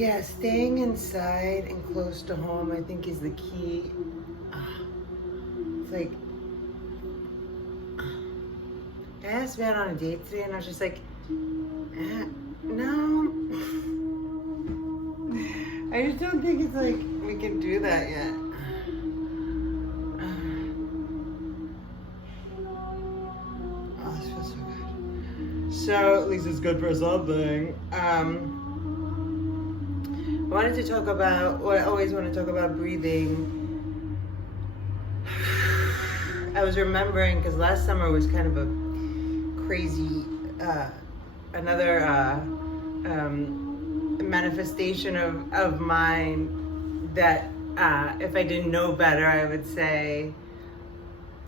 Yeah, staying inside and close to home, I think, is the key. It's like, I asked Matt on a date today, and I was just like, no. I just don't think it's like we can do that yet. Oh, this feels so good. So, at least it's good for something. I wanted to talk about what I always want to talk about, breathing. I was remembering because last summer was kind of a crazy, another manifestation of mine that if I didn't know better, I would say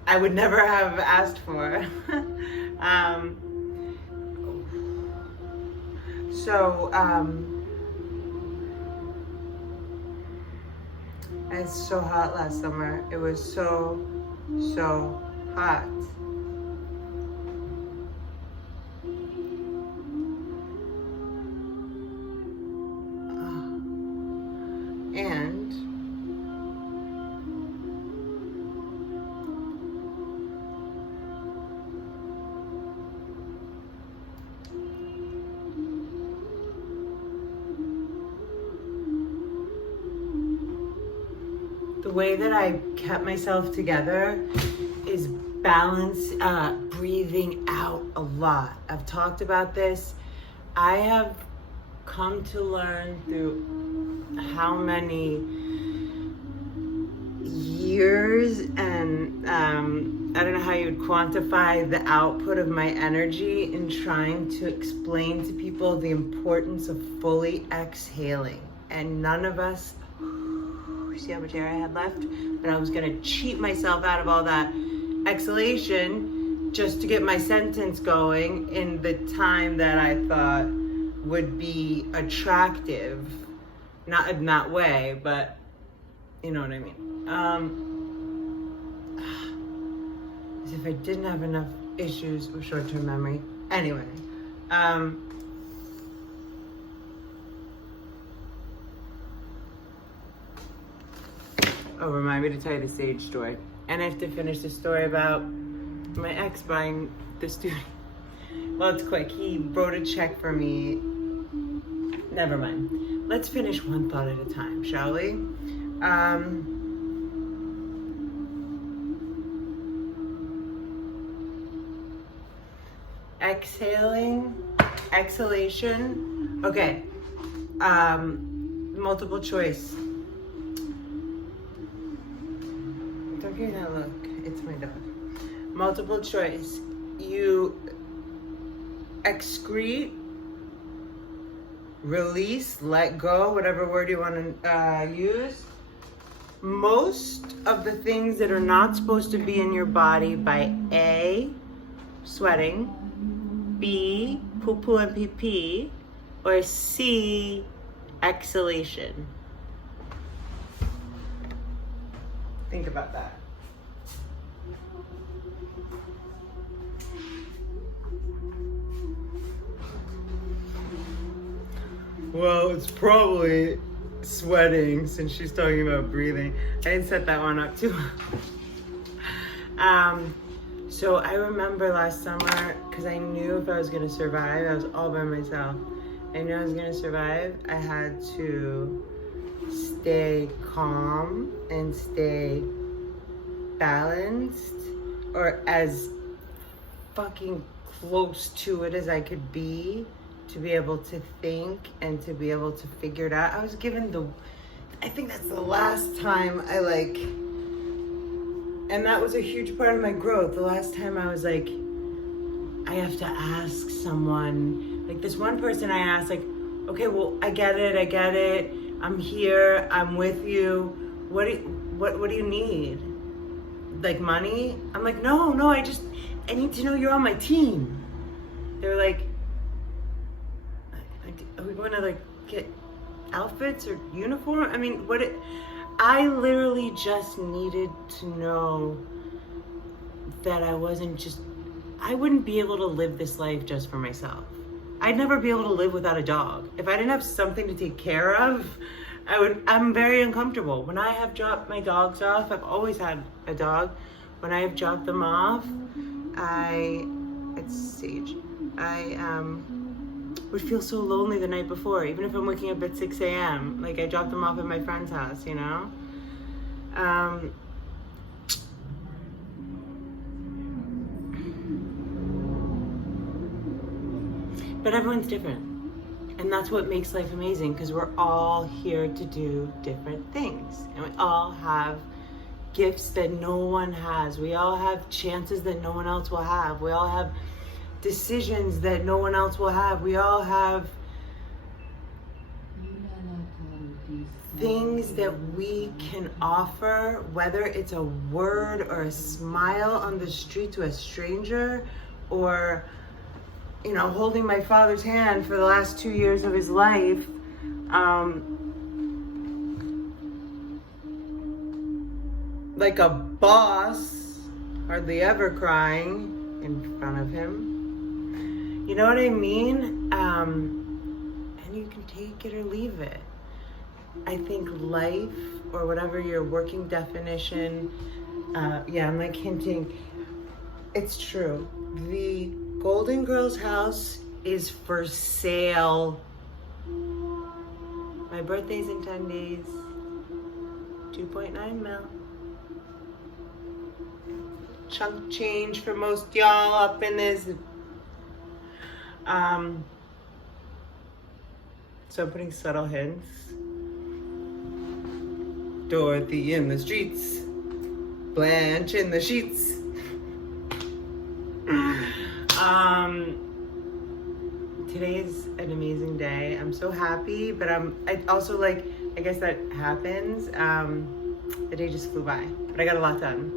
I would never have asked for. It's so hot last summer. It was so hot. And the way that I kept myself together is balance, breathing out a lot. I've talked about this. I have come to learn through how many years and I don't know how you'd quantify the output of my energy in trying to explain to people the importance of fully exhaling. And none of us, see how much air I had left? But I was gonna cheat myself out of all that exhalation just to get my sentence going in the time that I thought would be attractive. Not in that way, but you know what I mean. As if I didn't have enough issues with short-term memory. Anyway, remind me to tell you the stage story. And I have to finish the story about my ex buying the studio. Well, it's quick. He wrote a check for me. Never mind. Let's finish one thought at a time, shall we? Exhalation. Okay. Multiple choice. Don't give me that look. It's my dog. Multiple choice. You excrete, release, let go, whatever word you want to use, most of the things that are not supposed to be in your body by A, sweating, B, poo-poo and pee-pee, or C, exhalation. Think about that. Well, it's probably sweating since she's talking about breathing. I didn't set that one up too. So I remember last summer, because I knew if I was going to survive, I was all by myself. I knew I was going to survive. I had to stay calm and stay balanced, or as fucking close to it as I could be to be able to think and to be able to figure it out. I was given I think that's the last time and that was a huge part of my growth. The last time I was like, I have to ask someone, like this one person I asked, like, okay, well, I get it. I'm here, I'm with you. What do you need? Like money? I'm like, no, I need to know you're on my team. They're like, are we going to like get outfits or uniform? I mean, I literally just needed to know that I wouldn't be able to live this life just for myself. I'd never be able to live without a dog. If I didn't have something to take care of, I'm very uncomfortable. When I have dropped my dogs off, I've always had a dog. When I have dropped them off, it's Sage. I would feel so lonely the night before, even if I'm waking up at 6 a.m. Like I dropped them off at my friend's house, you know? But everyone's different. And that's what makes life amazing, because we're all here to do different things. And we all have gifts that no one has. We all have chances that no one else will have. We all have decisions that no one else will have. We all have things that we can offer, whether it's a word or a smile on the street to a stranger, or you know, holding my father's hand for the last 2 years of his life. Like a boss, hardly ever crying in front of him. You know what I mean? And you can take it or leave it. I think life, or whatever your working definition, I'm like hinting, it's true. The Golden Girls house is for sale. My birthday's in 10 days. 2.9 mil. Chunk change for most y'all up in this. So I'm putting subtle hints. Dorothy in the streets. Blanche in the sheets. Today is an amazing day. I'm so happy, but I also like, I guess that happens. The day just flew by, but I got a lot done.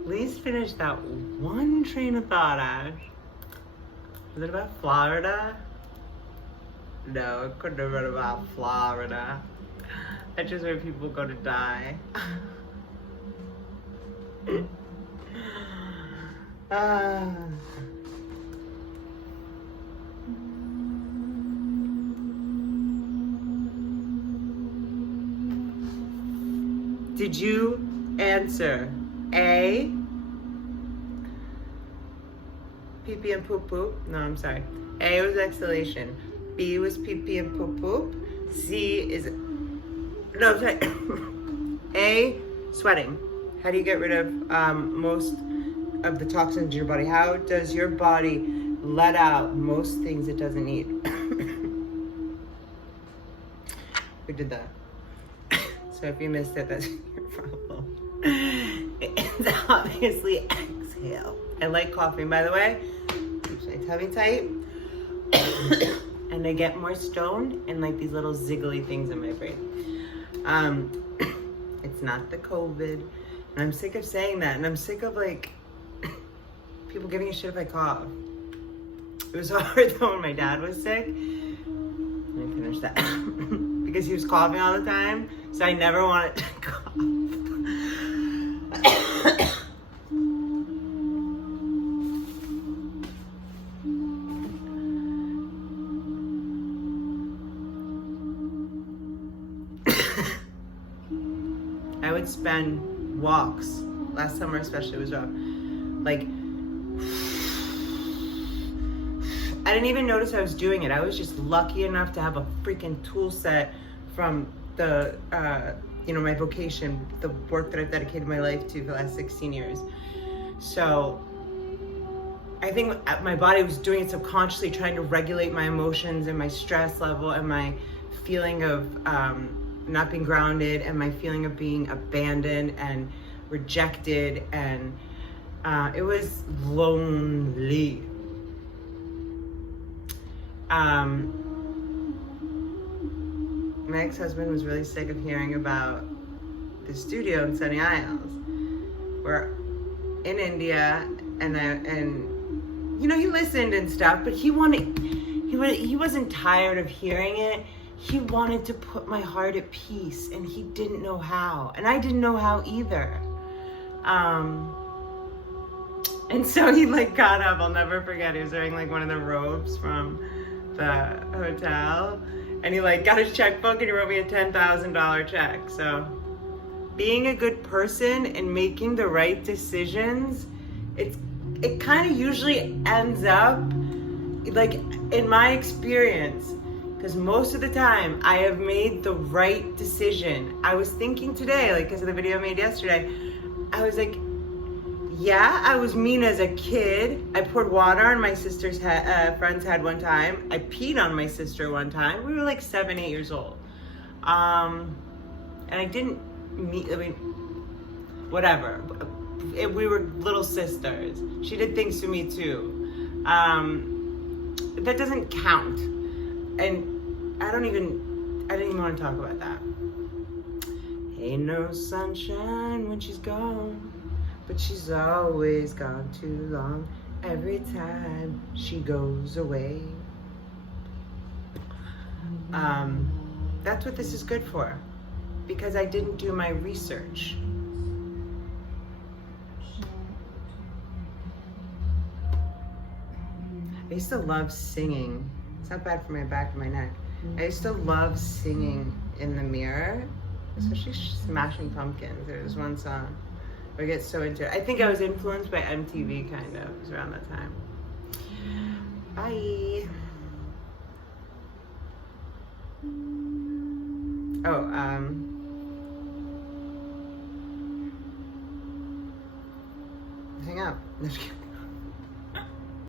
At least finish that one train of thought, Ash. Was it about Florida? No, it couldn't have been about Florida. That's just where people go to die. Did you answer A, pee pee and poop poop? No, I'm sorry. A was exhalation. B was pee pee and poop poop. C is, no, I'm sorry. A, sweating. How do you get rid of most of the toxins in your body? How does your body let out most things it doesn't need? We did that. So if you missed it, that's your problem. It's obviously exhale. I like coughing, by the way. Keeps my tummy tight. And I get more stoned and like these little ziggly things in my brain. It's not the COVID. And I'm sick of saying that. And I'm sick of like people giving a shit if I cough. It was hard though when my dad was sick. Let me finish that. Because he was coughing all the time. So I never wanted to cough. I would spend walks, last summer especially was rough, like I didn't even notice I was doing it. I was just lucky enough to have a freaking tool set from the my vocation, the work that I've dedicated my life to for the last 16 years. So I think my body was doing it subconsciously, trying to regulate my emotions and my stress level and my feeling of not being grounded and my feeling of being abandoned and rejected, and it was lonely. My ex-husband was really sick of hearing about the studio in Sunny Isles. We're in India, and he listened and stuff, but he wasn't tired of hearing it. He wanted to put my heart at peace, and he didn't know how. And I didn't know how either. And so he like got up, I'll never forget, he was wearing like one of the robes from the hotel. And he like got his checkbook and he wrote me a $10,000 check. So being a good person and making the right decisions, it kind of usually ends up, like in my experience, because most of the time I have made the right decision. I was thinking today, like because of the video I made yesterday, I was like, yeah, I was mean as a kid. I poured water on my sister's friend's head one time. I peed on my sister one time. We were like 7, 8 years old. And I didn't whatever. We were little sisters. She did things to me too. That doesn't count. And I didn't even want to talk about that. Ain't no sunshine when she's gone. But she's always gone too long. Every time she goes away. That's what this is good for. Because I didn't do my research. I used to love singing. It's not bad for my back and my neck. I used to love singing in the mirror, especially Smashing Pumpkins. There was one song. I get so into it. I think I was influenced by MTV, kind of. It was around that time. Bye. Oh, hang up.